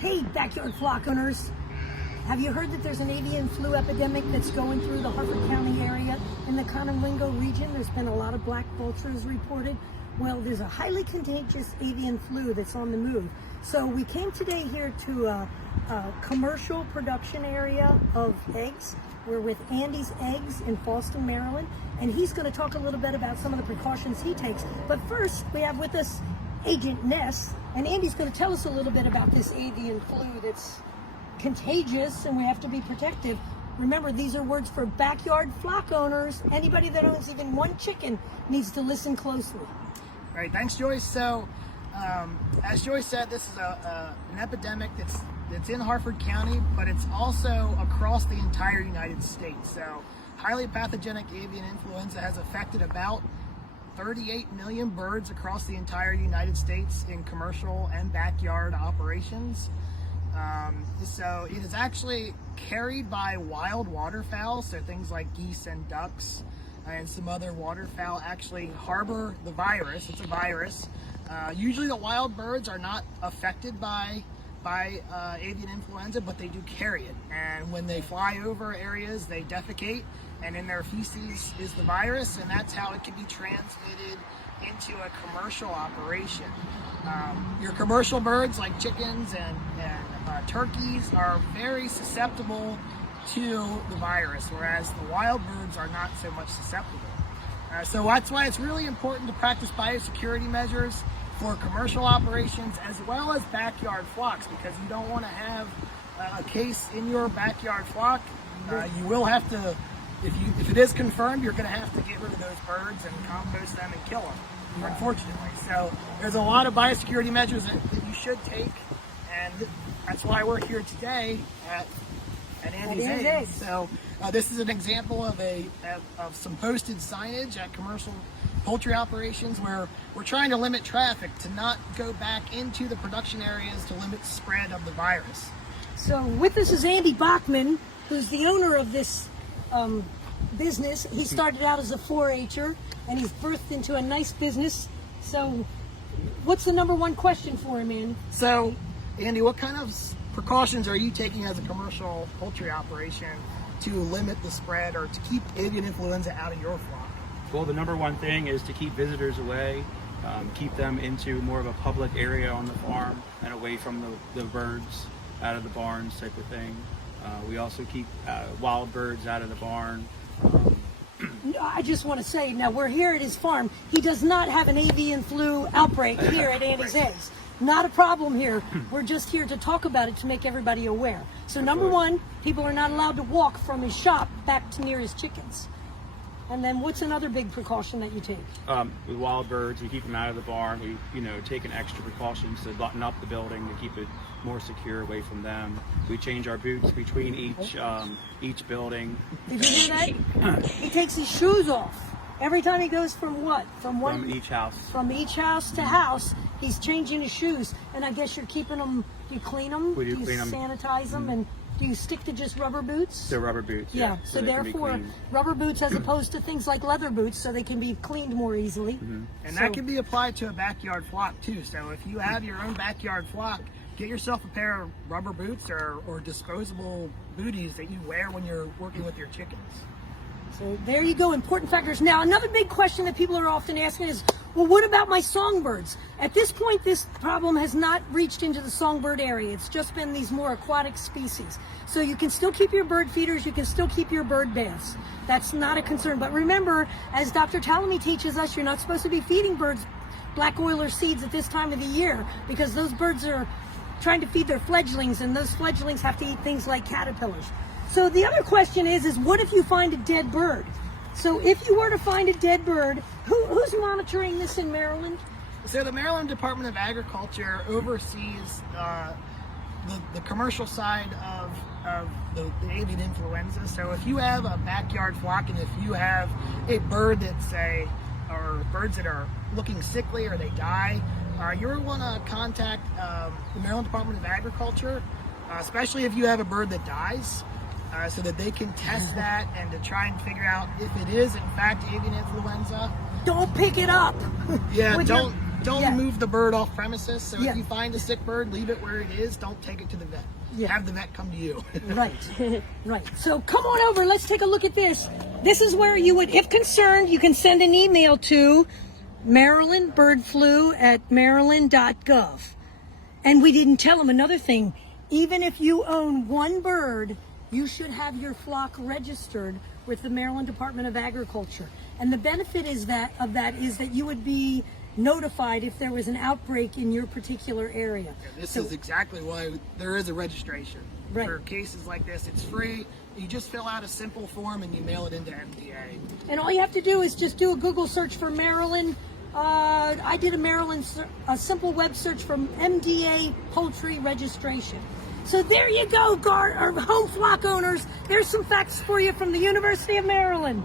Hey, backyard flock owners. Have you heard that there's an avian flu epidemic that's going through the Harford County area in the Conowingo region? There's been a lot of black vultures reported. Well, there's a highly contagious avian flu that's on the move. So we came today here to a commercial production area of eggs. We're with Andy's Eggs in Fallston, Maryland, and he's going to talk a little bit about some of the precautions he takes. But first, we have with us Agent Ness, and Andy's going to tell us a little bit about this avian flu that's contagious and we have to be protective. Remember, these are words for backyard flock owners. Anybody that owns even one chicken needs to listen closely. All right, thanks, Joyce. So, as Joyce said, this is an epidemic that's in Harford County, but it's also across the entire United States. So, highly pathogenic avian influenza has affected about 38 million birds across the entire United States in commercial and backyard operations. So it is actually carried by wild waterfowl, so things like geese and ducks and some other waterfowl actually harbor the virus. It's a virus. Usually the wild birds are not affected by avian influenza, but they do carry it. And when they fly over areas, they defecate, and in their feces is the virus, and that's how it can be transmitted into a commercial operation. Your commercial birds like chickens and turkeys are very susceptible to the virus, whereas the wild birds are not so much susceptible. So that's why it's really important to practice biosecurity measures for commercial operations as well as backyard flocks, because you don't want to have a case in your backyard flock. You will have to, if it is confirmed, you're going to have to get rid of those birds and compost them and kill them, unfortunately. So there's a lot of biosecurity measures that you should take, and that's why we're here today at Andy's Eggs. So this is an example of some posted signage at commercial poultry operations where we're trying to limit traffic to not go back into the production areas to limit the spread of the virus. So with us is Andy Bachman, who's the owner of this business. He started out as a 4-H'er and he's birthed into a nice business. So what's the number one question for him, Andy? So Andy, what kind of precautions are you taking as a commercial poultry operation to limit the spread or to keep avian influenza out of your flock? Well, the number one thing is to keep visitors away, keep them into more of a public area on the farm and away from the birds, out of the barns type of thing. We also keep wild birds out of the barn. I just want to say, now we're here at his farm. He does not have an avian flu outbreak here at Andy's Eggs. Not a problem here. We're just here to talk about it to make everybody aware. So number one, people are not allowed to walk from his shop back to near his chickens. And then what's another big precaution that you take? With wild birds, we keep them out of the barn. We, take an extra precautions to button up the building to keep it more secure away from them. We change our boots between each building. Did you hear that? He takes his shoes off every time he goes from what? From each house. From each house to house, he's changing his shoes. And I guess you're keeping them. Do you clean them? We do clean them. Sanitize them, and do you stick to just rubber boots? They're rubber boots. Yeah. So therefore, rubber boots as opposed to things like leather boots, so they can be cleaned more easily. Mm-hmm. And that can be applied to a backyard flock too. So if you have your own backyard flock, get yourself a pair of rubber boots or disposable booties that you wear when you're working with your chickens. So there you go, important factors. Now, another big question that people are often asking is, well, what about my songbirds? At this point, this problem has not reached into the songbird area. It's just been these more aquatic species. So you can still keep your bird feeders, you can still keep your bird baths. That's not a concern. But remember, as Dr. Talamy teaches us, you're not supposed to be feeding birds black oil or seeds at this time of the year, because those birds are trying to feed their fledglings, and those fledglings have to eat things like caterpillars. So the other question is what if you find a dead bird? So if you were to find a dead bird, who's monitoring this in Maryland? So the Maryland Department of Agriculture oversees the commercial side of the avian influenza. So if you have a backyard flock and if you have a bird or birds that are looking sickly or they die, you'll want to contact the Maryland Department of Agriculture, especially if you have a bird that dies. So that they can test that and to try and figure out if it is in fact avian influenza. Don't pick it up. Yeah, don't Yeah. move the bird off premises. So Yeah. if you find a sick bird, leave it where it is. Don't take it to the vet. Yeah. Have the vet come to you. Right, right. So come on over. Let's take a look at this. This is where you would, if concerned, you can send an email to marylandbirdflu@maryland.gov. And we didn't tell them another thing. Even if you own one bird, you should have your flock registered with the Maryland Department of Agriculture. And the benefit is that you would be notified if there was an outbreak in your particular area. This So- is exactly why there is a registration. Right. For cases like this, it's free. You just fill out a simple form and you mail it into MDA. And all you have to do is just do a Google search for Maryland. I did a simple web search from MDA poultry registration. So there you go, home flock owners. There's some facts for you from the University of Maryland.